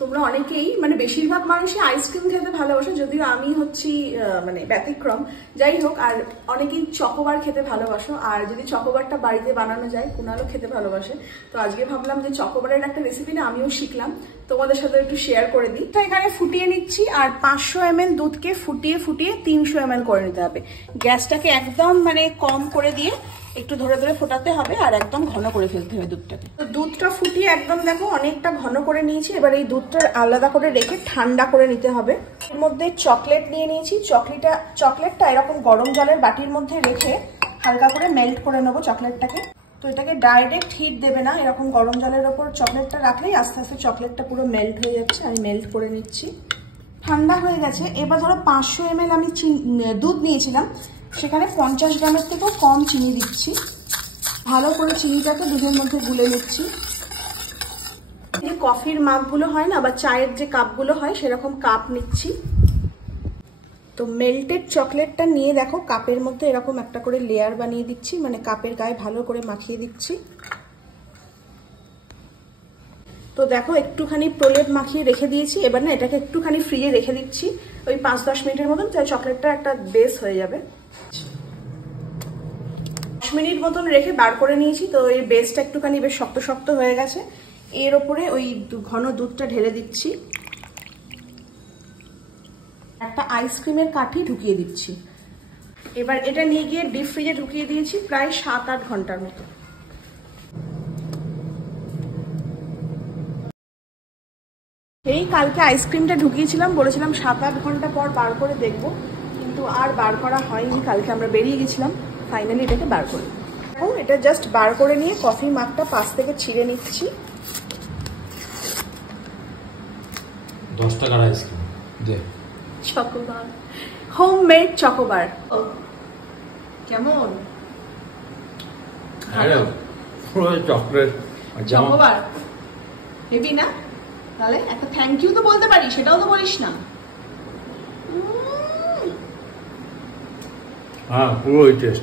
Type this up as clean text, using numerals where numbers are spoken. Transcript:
তোমরা অনেকেই মানে বেশিরভাগ মানুষই আইসক্রিম খেতে ভালোবাসো, যদিও আমি হচ্ছি মানে ব্যতিক্রম। যাই হোক, আর অনেকেই চকোবার খেতে ভালোবাসো, আর যদি চকোবারটা বাড়িতে বানানো যায় কুনালও খেতে ভালোবাসে। তো আজকে ভাবলাম যে চকোবারের একটা রেসিপি না আমিও শিখলাম, তোমাদের সাথে একটু শেয়ার করে দিই। তো এখানে ফুটিয়ে নিচ্ছি, আর 500 ml দুধকে ফুটিয়ে 300 ml করে নিতে হবে। গ্যাসটাকে একদম মানে কম করে দিয়ে একটু ধরে ধরে ফোটাতে হবে, আর একদম ঘন করে ফেলতে হবে দুধটাকে। তো দুধটা ফুটিয়ে একদম দেখো অনেকটা ঘন করে নিয়েছি। এবার এই দুধটা আলাদা করে রেখে ঠান্ডা করে নিতে হবে। এর মধ্যে চকলেট নিয়ে নিয়েছি। চকলেটটা এরকম গরম জলের বাটির মধ্যে রেখে হালকা করে মেল্ট করে নেবো চকলেটটাকে। তো এটাকে ডাইরেক্ট হিট দেবে না, এরকম গরম জলের ওপর চকলেটটা রাখলেই আস্তে আস্তে চকলেটটা পুরো মেল্ট হয়ে যাচ্ছে। আমি মেল্ট করে নিচ্ছি। ঠান্ডা হয়ে গেছে। এবার ধরো 500 ml আমি দুধ নিয়েছিলাম, সেখানে 50 গ্রামের থেকেও কম চিনি দিচ্ছি। ভালো করে চিনিটাকে দুধের মধ্যে গুলে নিচ্ছি। যে কফির মাগগুলো হয় না বা চায়ের যে কাপগুলো হয় সেরকম কাপ নিচ্ছি। তো মেল্টেড চকলেটটা নিয়ে দেখো কাপের মধ্যে এরকম একটা করে লেয়ার বানিয়ে দিচ্ছি, মানে কাপের গায়ে ভালো করে মাখিয়ে দিচ্ছি। তো দেখো একটুখানি প্রলেপ মাখিয়ে রেখে দিয়েছি। এবার না এটাকে একটুখানি ফ্রিজে রেখে দিচ্ছি ওই 5-10 মিনিটের মতন, তাই চকলেটটা একটা বেস হয়ে যাবে। 10 মিনিট মতন রেখে বার করে নিয়েছি। তো এই বেসটা একটুখানি বেশ শক্ত শক্ত হয়ে গেছে। এর ওপরে ওই ঘন দুধটা ঢেলে দিচ্ছি। একটা আইসক্রিমের কাঠি ঢুকিয়ে দিচ্ছি। এবার এটা নিয়ে গিয়ে ডিপ ফ্রিজে ঢুকিয়ে দিয়েছি প্রায় 7-8 ঘন্টার মতো। এই কালকে আইসক্রিমটা ঢুকিয়েছিলাম, বলেছিলাম 7-8 ঘন্টা পর বার করে দেখবো, কিন্তু আর বার করা হয়নি। কালকে আমরা বেরিয়ে গেছিলাম, ফাইনালি এটাকে বার করি। এখন এটা জাস্ট বার করে নিয়ে কফি মাগটা পাশ থেকে ছিঁড়ে নিচ্ছি। 10 টাকার আইসক্রিম দে। Chocobar, homemade Chocobar. কেমন? পুরো চকলেট চকোবার হেভি না? তাহলে একটা থ্যাংক ইউ তো বলতে পারি, সেটাও তো বলিস না। হ্যাঁ পুরো টেস্ট।